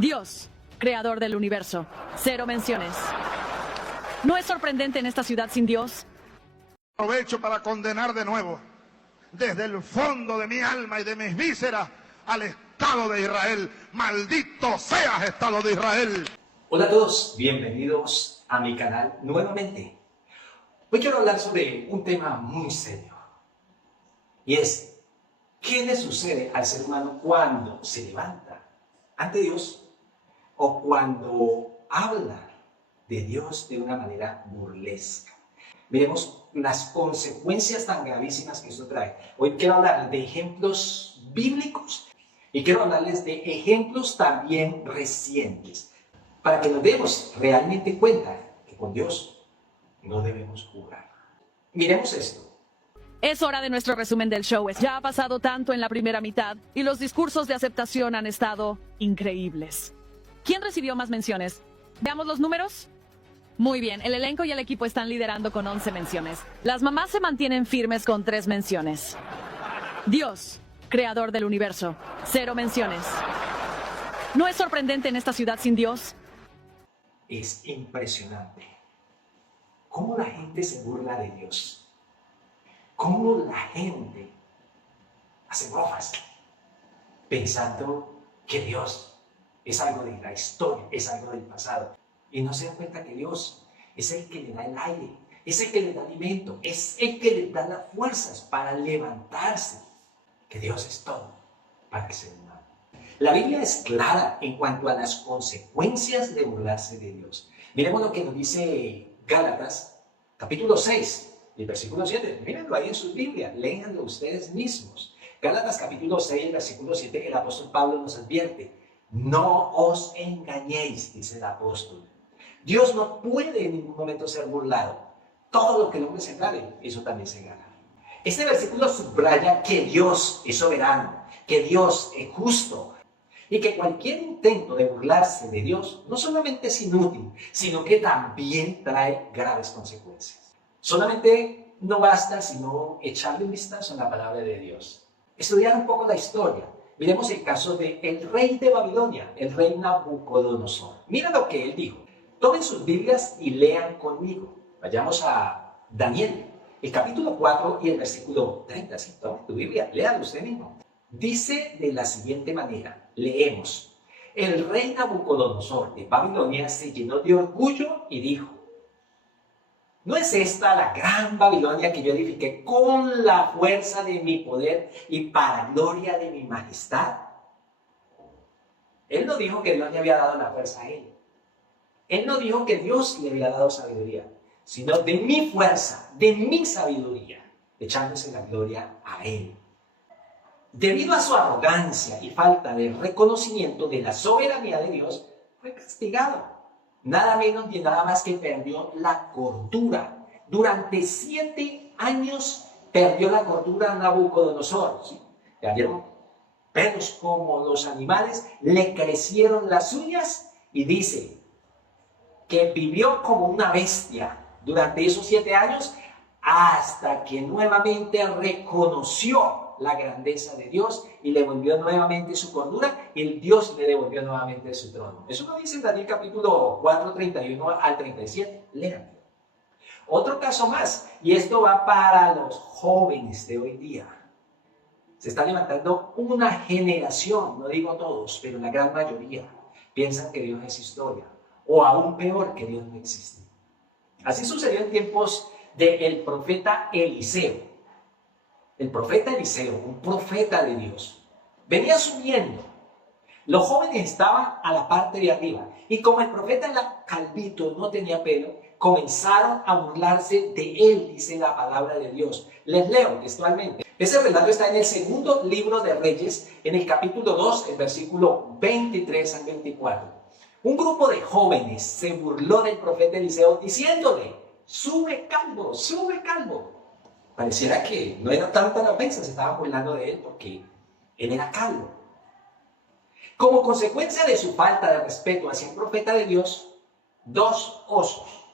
Dios, creador del universo. 0 menciones. ¿No es sorprendente en esta ciudad sin Dios? Aprovecho para condenar de nuevo, desde el fondo de mi alma y de mis vísceras, al Estado de Israel. ¡Maldito seas, Estado de Israel! Hola a todos, bienvenidos a mi canal nuevamente. Hoy quiero hablar sobre un tema muy serio. Y es, ¿qué le sucede al ser humano cuando se levanta ante Dios o cuando habla de Dios de una manera burlesca? Miremos las consecuencias tan gravísimas que esto trae. Hoy quiero hablarles de ejemplos bíblicos y quiero hablarles de ejemplos también recientes, para que nos demos realmente cuenta que con Dios no debemos jugar. Miremos esto. Es hora de nuestro resumen del show. Ya ha pasado tanto en la primera mitad y los discursos de aceptación han estado increíbles. ¿Quién recibió más menciones? ¿Veamos los números? Muy bien, el elenco y el equipo están liderando con 11 menciones. Las mamás se mantienen firmes con 3 menciones. Dios, creador del universo. 0 menciones. ¿No es sorprendente en esta ciudad sin Dios? Es impresionante cómo la gente se burla de Dios, cómo la gente hace bromas pensando que Dios es algo de la historia, es algo del pasado, y no se dan cuenta que Dios es el que le da el aire, es el que le da alimento, es el que le da las fuerzas para levantarse, que Dios es todo para el ser humano. La Biblia es clara en cuanto a las consecuencias de burlarse de Dios. Miremos lo que nos dice Gálatas, capítulo 6, el versículo 7. Mírenlo ahí en sus Biblias, léanlo ustedes mismos. Gálatas, capítulo 6, el versículo 7, el apóstol Pablo nos advierte: no os engañéis, dice el apóstol. Dios no puede en ningún momento ser burlado. Todo lo que el hombre se gane, eso también se gana. Este versículo subraya que Dios es soberano, que Dios es justo, y que cualquier intento de burlarse de Dios no solamente es inútil, sino que también trae graves consecuencias. Solamente no basta sino echarle un vistazo a la palabra de Dios, estudiar un poco la historia. Miremos el caso del rey de Babilonia, el rey Nabucodonosor. Mira lo que él dijo. Tomen sus Biblias y lean conmigo. Vayamos a Daniel, el capítulo 4 y el versículo 30. Si toma tu Biblia, léalo usted mismo. Dice de la siguiente manera, leemos: el rey Nabucodonosor de Babilonia se llenó de orgullo y dijo: ¿no es esta la gran Babilonia que yo edifiqué con la fuerza de mi poder y para gloria de mi majestad? Él no dijo que Dios le había dado la fuerza a él. Él no dijo que Dios le había dado sabiduría, sino de mi fuerza, de mi sabiduría, echándose la gloria a él. Debido a su arrogancia y falta de reconocimiento de la soberanía de Dios, fue castigado. Nada menos ni nada más que perdió la cordura. Durante 7 años perdió la cordura Nabucodonosor. ¿Sí? ¿Ya vieron? Pelos como los animales, le crecieron las uñas y dice que vivió como una bestia durante esos 7 años hasta que nuevamente reconoció la grandeza de Dios y le devolvió nuevamente su cordura y el Dios le devolvió nuevamente su trono. Eso lo dice en Daniel capítulo 4, 31 al 37. Léanlo. Otro caso más, y esto va para los jóvenes de hoy día. Se está levantando una generación, no digo todos, pero la gran mayoría, piensan que Dios es historia, o aún peor, que Dios no existe. Así sucedió en tiempos del profeta Eliseo. El profeta Eliseo, un profeta de Dios, venía subiendo. Los jóvenes estaban a la parte de arriba. Y como el profeta era calvito, no tenía pelo, comenzaron a burlarse de él, dice la palabra de Dios. Les leo textualmente. Ese relato está en el segundo libro de Reyes, en el capítulo 2, el versículo 23 al 24. Un grupo de jóvenes se burló del profeta Eliseo diciéndole: sube calvo, sube calvo. Pareciera que no era tanta la ofensa, se estaban burlando de él porque él era calvo. Como consecuencia de su falta de respeto hacia el profeta de Dios, 2 osos,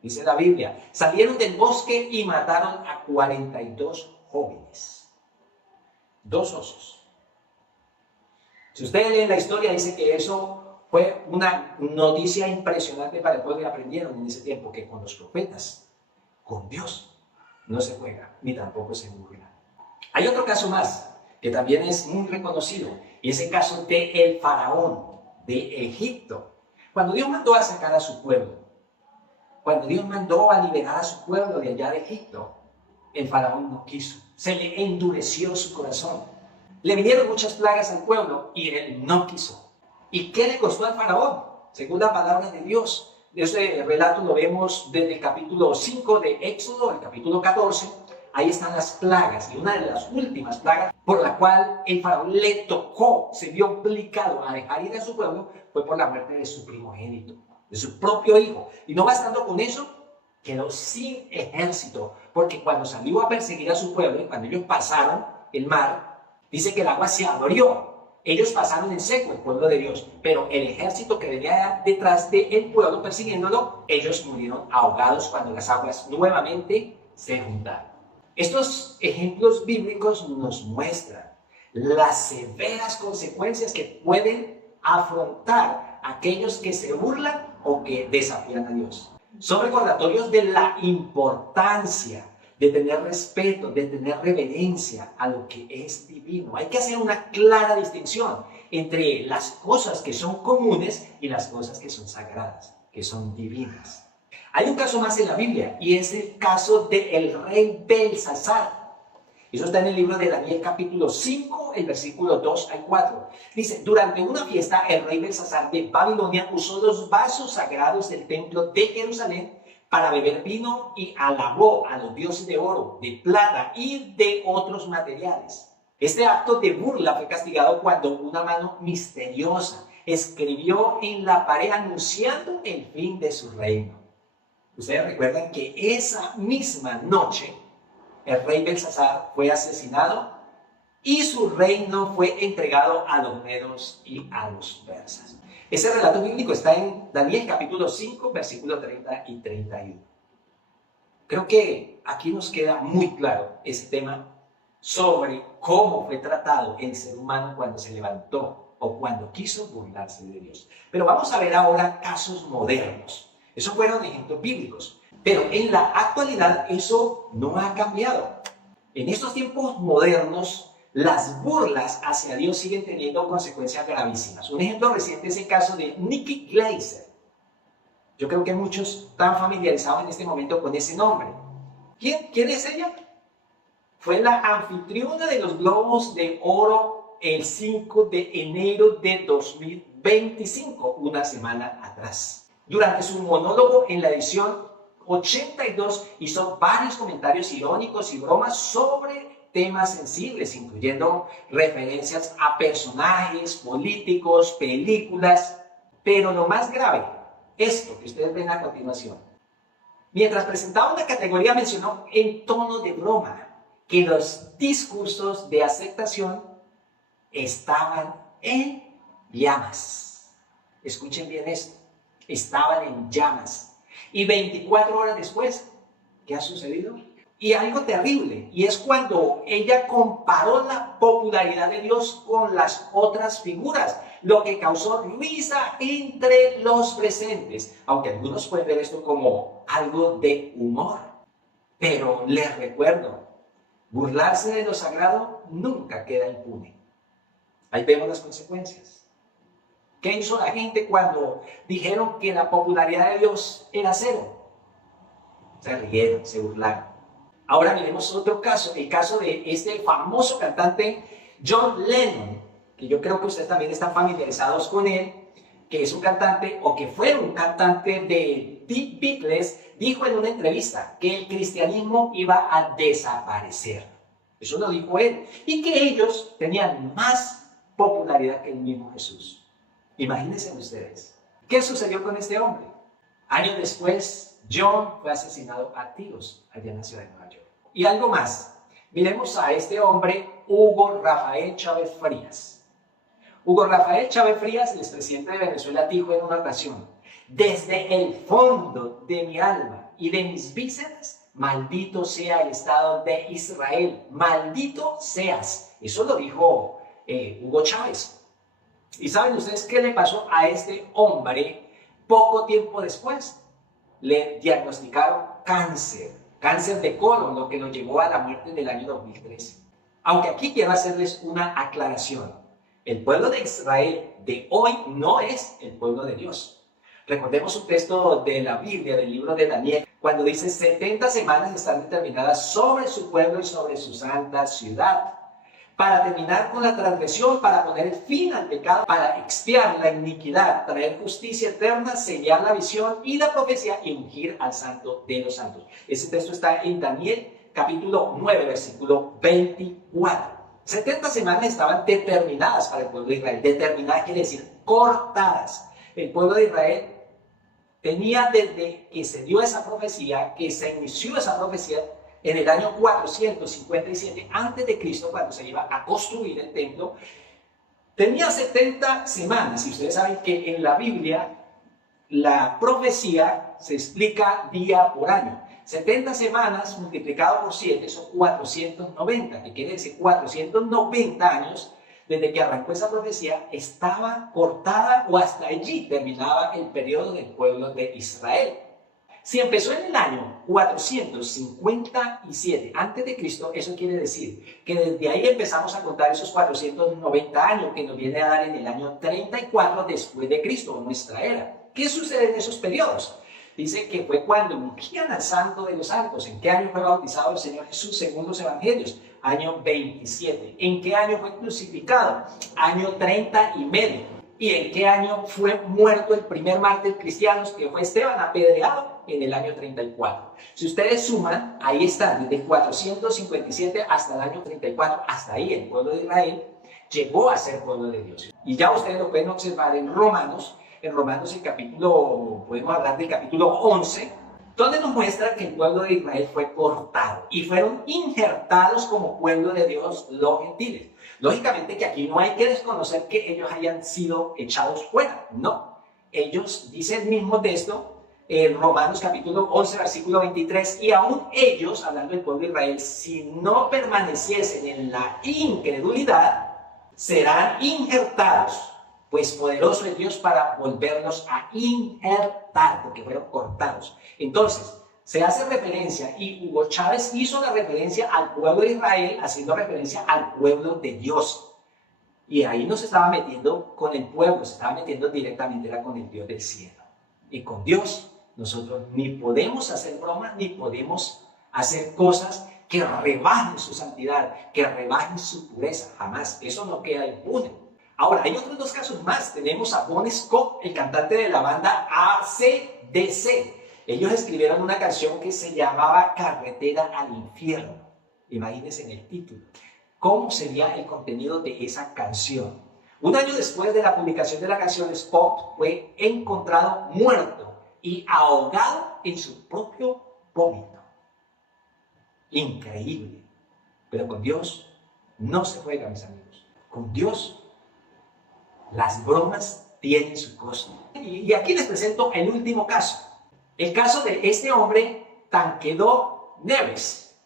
dice la Biblia, salieron del bosque y mataron a 42 jóvenes. 2 osos. Si ustedes leen la historia, dice que eso Fue una noticia impresionante para el pueblo y aprendieron en ese tiempo que con los profetas, con Dios, no se juega ni tampoco se burla. Hay otro caso más que también es muy reconocido y es el caso del faraón de Egipto. Cuando Dios mandó a sacar a su pueblo, cuando Dios mandó a liberar a su pueblo de allá de Egipto, el faraón no quiso. Se le endureció su corazón. Le vinieron muchas plagas al pueblo y él no quiso. ¿Y qué le costó al faraón? Según la palabra de Dios. Ese relato lo vemos desde el capítulo 5 de Éxodo, el capítulo 14. Ahí están las plagas. Y una de las últimas plagas por la cual el faraón le tocó, se vio obligado a dejar ir a su pueblo, fue por la muerte de su primogénito, de su propio hijo. Y no bastando con eso, quedó sin ejército, porque cuando salió a perseguir a su pueblo, y cuando ellos pasaron el mar, dice que el agua se abrió. Ellos pasaron en seco, el pueblo de Dios, pero el ejército que venía detrás del pueblo persiguiéndolo, ellos murieron ahogados cuando las aguas nuevamente se juntaron. Estos ejemplos bíblicos nos muestran las severas consecuencias que pueden afrontar aquellos que se burlan o que desafían a Dios. Son recordatorios de la importancia de tener respeto, de tener reverencia a lo que es divino. Hay que hacer una clara distinción entre las cosas que son comunes y las cosas que son sagradas, que son divinas. Hay un caso más en la Biblia y es el caso del rey Belsasar. Eso está en el libro de Daniel capítulo 5, el versículo 2 al 4. Dice, durante una fiesta el rey Belsasar de Babilonia usó los vasos sagrados del templo de Jerusalén para beber vino y alabó a los dioses de oro, de plata y de otros materiales. Este acto de burla fue castigado cuando una mano misteriosa escribió en la pared anunciando el fin de su reino. Ustedes recuerdan que esa misma noche el rey Belsasar fue asesinado y su reino fue entregado a los medos y a los persas. Ese relato bíblico está en Daniel capítulo 5, versículos 30 y 31. Creo que aquí nos queda muy claro ese tema sobre cómo fue tratado el ser humano cuando se levantó o cuando quiso burlarse de Dios. Pero vamos a ver ahora casos modernos. Esos fueron ejemplos bíblicos. Pero en la actualidad eso no ha cambiado. En estos tiempos modernos, las burlas hacia Dios siguen teniendo consecuencias gravísimas. Un ejemplo reciente es el caso de Nikki Glaser. Yo creo que muchos están familiarizados en este momento con ese nombre. ¿Quién es ella? Fue la anfitriona de los Globos de Oro el 5 de enero de 2025, una semana atrás. Durante su monólogo en la edición 82 hizo varios comentarios irónicos y bromas sobre temas sensibles, incluyendo referencias a personajes, políticos, películas. Pero lo más grave, esto que ustedes ven a continuación. Mientras presentaba una categoría mencionó en tono de broma que los discursos de aceptación estaban en llamas. Escuchen bien esto, estaban en llamas. Y 24 horas después, ¿qué ha sucedido? Y algo terrible, y es cuando ella comparó la popularidad de Dios con las otras figuras, lo que causó risa entre los presentes, aunque algunos pueden ver esto como algo de humor. Pero les recuerdo, burlarse de lo sagrado nunca queda impune. Ahí vemos las consecuencias. ¿Qué hizo la gente cuando dijeron que la popularidad de Dios era cero? Se rieron, se burlaron. Ahora miremos otro caso, el caso de este famoso cantante John Lennon, que yo creo que ustedes también están familiarizados con él, que es un cantante o que fue un cantante de The Beatles, dijo en una entrevista que el cristianismo iba a desaparecer. Eso lo dijo él. Y que ellos tenían más popularidad que el mismo Jesús. Imagínense ustedes. ¿Qué sucedió con este hombre? Años después, John fue asesinado a tiros allá en la ciudad de Nueva York. Y algo más. Miremos a este hombre, Hugo Rafael Chávez Frías. Hugo Rafael Chávez Frías, el expresidente de Venezuela, dijo en una ocasión: desde el fondo de mi alma y de mis vísceras, maldito sea el Estado de Israel. Maldito seas. Eso lo dijo Hugo Chávez. ¿Y saben ustedes qué le pasó a este hombre poco tiempo después? Le diagnosticaron cáncer de colon, lo que lo llevó a la muerte en el año 2013. Aunque aquí quiero hacerles una aclaración. El pueblo de Israel de hoy no es el pueblo de Dios. Recordemos un texto de la Biblia, del libro de Daniel, cuando dice 70 semanas están determinadas sobre su pueblo y sobre su santa ciudad, para terminar con la transgresión, para poner fin al pecado, para expiar la iniquidad, traer justicia eterna, sellar la visión y la profecía y ungir al santo de los santos. Ese texto está en Daniel capítulo 9, versículo 24. 70 semanas estaban determinadas para el pueblo de Israel. Determinadas quiere decir cortadas. El pueblo de Israel tenía desde que se dio esa profecía, que se inició esa profecía, en el año 457 a.C., cuando se iba a construir el templo, tenía 70 semanas. Y ustedes saben que en la Biblia la profecía se explica día por año. 70 semanas multiplicado por 7 son 490, que quiere decir 490 años desde que arrancó esa profecía estaba cortada o hasta allí terminaba el periodo del pueblo de Israel. Si empezó en el año 457 a.C., eso quiere decir que desde ahí empezamos a contar esos 490 años que nos viene a dar en el año 34 después de Cristo, nuestra era. ¿Qué sucede en esos periodos? Dice que fue cuando ungían al Santo de los Santos. ¿En qué año fue bautizado el Señor Jesús según los Evangelios? Año 27. ¿En qué año fue crucificado? Año 30 y medio. ¿Y en qué año fue muerto el primer mártir cristiano, que fue Esteban, apedreado? En el año 34. Si ustedes suman, ahí están, desde 457 hasta el año 34, hasta ahí el pueblo de Israel llegó a ser pueblo de Dios. Y ya ustedes lo pueden observar en Romanos el capítulo, podemos hablar del capítulo 11, donde nos muestra que el pueblo de Israel fue cortado y fueron injertados como pueblo de Dios los gentiles. Lógicamente que aquí no hay que desconocer que ellos hayan sido echados fuera, no. Ellos, dice el mismo texto, en Romanos capítulo 11, versículo 23, y aún ellos, hablando del pueblo de Israel, si no permaneciesen en la incredulidad, serán injertados. Pues poderoso es Dios para volverlos a injertar, porque fueron cortados. Entonces, se hace referencia, y Hugo Chávez hizo la referencia al pueblo de Israel, haciendo referencia al pueblo de Dios. Y ahí no se estaba metiendo con el pueblo, se estaba metiendo directamente era con el Dios del cielo. Y con Dios nosotros ni podemos hacer bromas, ni podemos hacer cosas que rebajen su santidad, que rebajen su pureza, jamás. Eso no queda impune. Ahora, hay otros dos casos más. Tenemos a Bon Scott, el cantante de la banda AC/DC. Ellos escribieron una canción que se llamaba Carretera al Infierno. Imagínense en el título. ¿Cómo sería el contenido de esa canción? Un año después de la publicación de la canción, Scott fue encontrado muerto y ahogado en su propio vómito. Increíble. Pero con Dios no se juega, mis amigos. Con Dios las bromas tienen su costo. Y aquí les presento el último caso. El caso de este hombre, Tancredo Neves.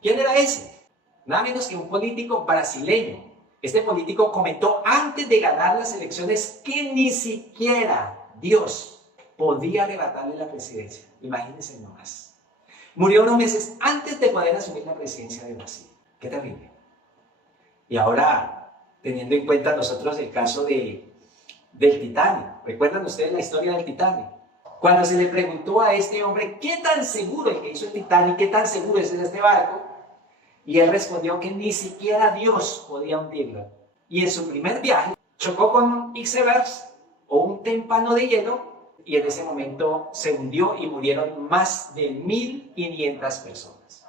¿Quién era ese? Nada menos que un político brasileño. Este político comentó antes de ganar las elecciones que ni siquiera Dios podía arrebatarle la presidencia. Imagínense nomás. Murió unos meses antes de poder asumir la presidencia de Brasil. Qué terrible. Y ahora, teniendo en cuenta nosotros el caso del Titanic. ¿Recuerdan ustedes la historia del Titanic? Cuando se le preguntó a este hombre qué tan seguro el que hizo el Titanic, qué tan seguro es este barco, y él respondió que ni siquiera Dios podía hundirlo. Y en su primer viaje chocó con un iceberg o un témpano de hielo, y en ese momento se hundió y murieron más de 1,500 personas.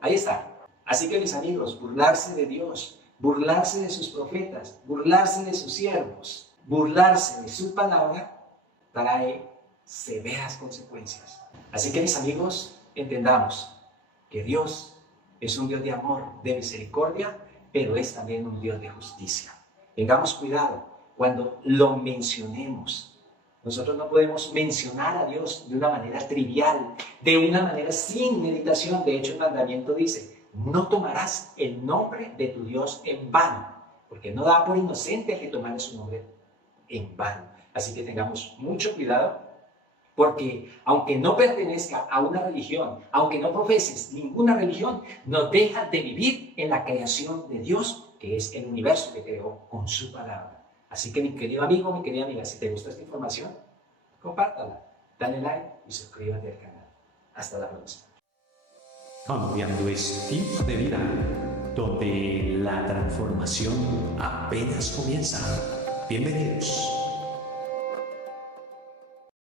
Ahí está. Así que, mis amigos, burlarse de Dios, burlarse de sus profetas, burlarse de sus siervos, burlarse de su palabra, trae severas consecuencias. Así que, mis amigos, entendamos que Dios es un Dios de amor, de misericordia, pero es también un Dios de justicia. Tengamos cuidado cuando lo mencionemos. Nosotros no podemos mencionar a Dios de una manera trivial, de una manera sin meditación. De hecho, el mandamiento dice: no tomarás el nombre de tu Dios en vano, porque no da por inocente el que tomara su nombre en vano. Así que tengamos mucho cuidado, porque aunque no pertenezca a una religión, aunque no profeses ninguna religión, no deja de vivir en la creación de Dios, que es el universo que creó con su palabra. Así que mi querido amigo, mi querida amiga, si te gustó esta información, compártala, dale like y suscríbete al canal. Hasta la próxima. Cambiando estilo de vida, donde la transformación apenas comienza. Bienvenidos.